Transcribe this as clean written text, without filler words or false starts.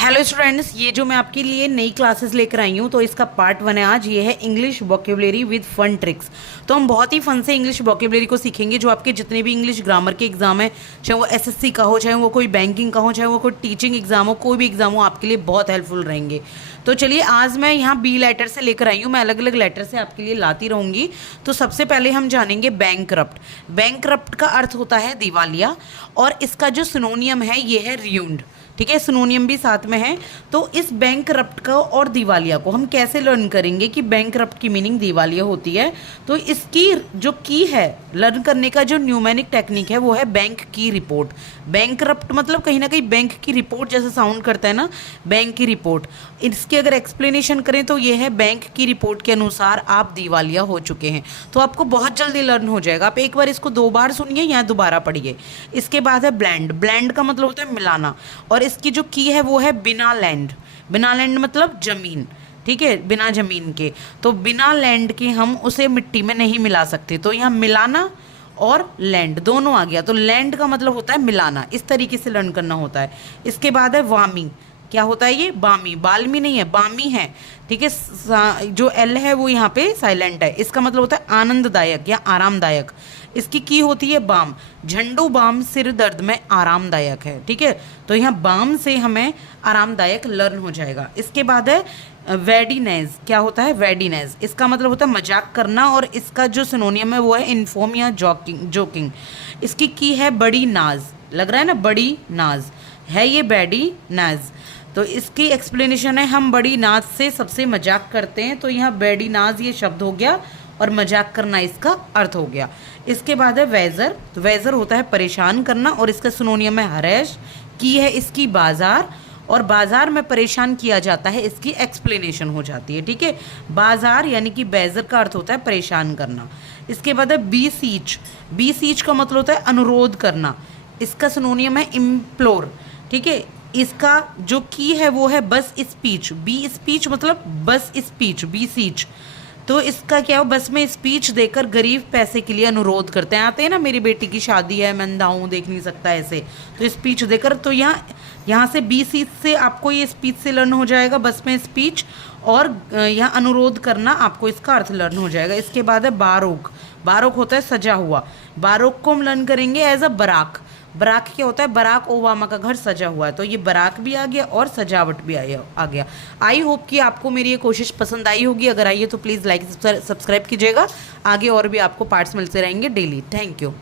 Hello students, ये जो मैं आपके लिए नई क्लासेस लेकर आई हूँ तो इसका पार्ट 1 है आज। ये है English vocabulary with fun tricks. तो हम बहुत ही फन से इंग्लिश वोकेबुलरी को सीखेंगे जो आपके जितने भी इंग्लिश ग्रामर के एग्जाम है, चाहे वो एसएससी का हो, चाहे वो कोई बैंकिंग का हो, चाहे वो कोई टीचिंग एग्जाम हो, कोई भी एग्जाम हो, आपके लिए बहुत हेल्पफुल रहेंगे। तो चलिए, आज मैं यहाँ बी लेटर से लेकर आई हूँ। मैं अलग अलग लेटर से आपके लिए लाती रहूँगी। तो सबसे पहले हम जानेंगे बैंकरप्ट। बैंकरप्ट का अर्थ होता है दिवालिया, और इसका जो सिनोनियम है ये है र्यून्ड। ठीक है, सिनोनियम भी साथ में है। तो इस बैंकरप्ट को और दिवालिया को हम कैसे लर्न करेंगे कि बैंकरप्ट की मीनिंग दिवालिया होती है। तो इसकी जो की है लर्न करने का, जो न्यूमेरिक टेक्निक है, वो है बैंक की रिपोर्ट। बैंकरप्ट मतलब कहीं ना कहीं बैंक की रिपोर्ट जैसे साउंड करता है ना, बैंक की रिपोर्ट। इसकी अगर एक्सप्लेनेशन करें तो ये है बैंक की रिपोर्ट के अनुसार आप दिवालिया हो चुके हैं। तो आपको बहुत जल्दी लर्न हो जाएगा। आप एक बार इसको 2 बार सुनिए या दोबारा पढ़िए। इसके बाद है ब्लेंड। ब्लेंड का मतलब होता है मिलाना, और इसकी जो की है वो है बिना लैंड। बिना लैंड मतलब जमीन। ठीक है, बिना जमीन के। तो बिना लैंड के हम उसे मिट्टी में नहीं मिला सकते। तो यहाँ मिलाना और लैंड दोनों आ गया। तो लैंड का मतलब होता है मिलाना। इस तरीके से लर्न करना होता है। इसके बाद है वामी। क्या होता है ये? बामी। बाल्मी नहीं है, बामी है। ठीक है, जो एल है वो यहाँ पे साइलेंट है। इसका मतलब होता है आनंददायक या आरामदायक। इसकी की होती है बाम। झंडू बाम सिर दर्द में आरामदायक है। ठीक है, तो यहाँ बाम से हमें आरामदायक लर्न हो जाएगा। इसके बाद है वेडिनेज। क्या होता है? वेडिनेज। इसका मतलब होता है मजाक करना, और इसका जो सिनोनियम है वो है इन्फॉर्म या जोकिंग। इसकी की है बड़ी नाज। लग रहा है ना, बड़ी नाज है ये, बैडी नाज। तो इसकी एक्सप्लेनेशन है हम बड़ी नाज से सबसे मजाक करते हैं। तो यहाँ बैडी नाज ये शब्द हो गया, और मजाक करना इसका अर्थ हो गया। इसके बाद है वेजर। तो वेजर होता है परेशान करना, और इसका सिनोनियम है हरेश। की है इसकी बाजार, और बाजार में परेशान किया जाता है, इसकी एक्सप्लेनेशन हो जाती है। ठीक है, बाजार यानी कि बेजर का अर्थ होता है परेशान करना। इसके बाद है बीसीच। बीसीच का मतलब होता है अनुरोध करना। इसका सिनोनियम है इम्प्लोर। ठीक है, इसका जो की है वो है बस स्पीच। बी स्पीच मतलब बस स्पीच, बी सीच। तो इसका क्या हो? बस में स्पीच देकर गरीब पैसे के लिए अनुरोध करते हैं। आते हैं ना, मेरी बेटी की शादी है, मैं अंधा हूँ, देख नहीं सकता, ऐसे। तो स्पीच देकर, तो यहाँ से बी सीच से आपको ये स्पीच से लर्न हो जाएगा, बस में स्पीच, और यहाँ अनुरोध करना, आपको इसका अर्थ लर्न हो जाएगा। इसके बाद है बारोक। बारोक होता है सजा हुआ। बारोक को हम लर्न करेंगे एज अ बराक। बराक क्या होता है? बराक ओबामा का घर सजा हुआ है। तो ये बराक भी आ गया और सजावट भी आ गया। आई होप कि आपको मेरी ये कोशिश पसंद आई होगी। अगर आई है तो प्लीज़ लाइक सब्सक्राइब कीजिएगा। आगे और भी आपको पार्ट्स मिलते रहेंगे डेली। Thank you.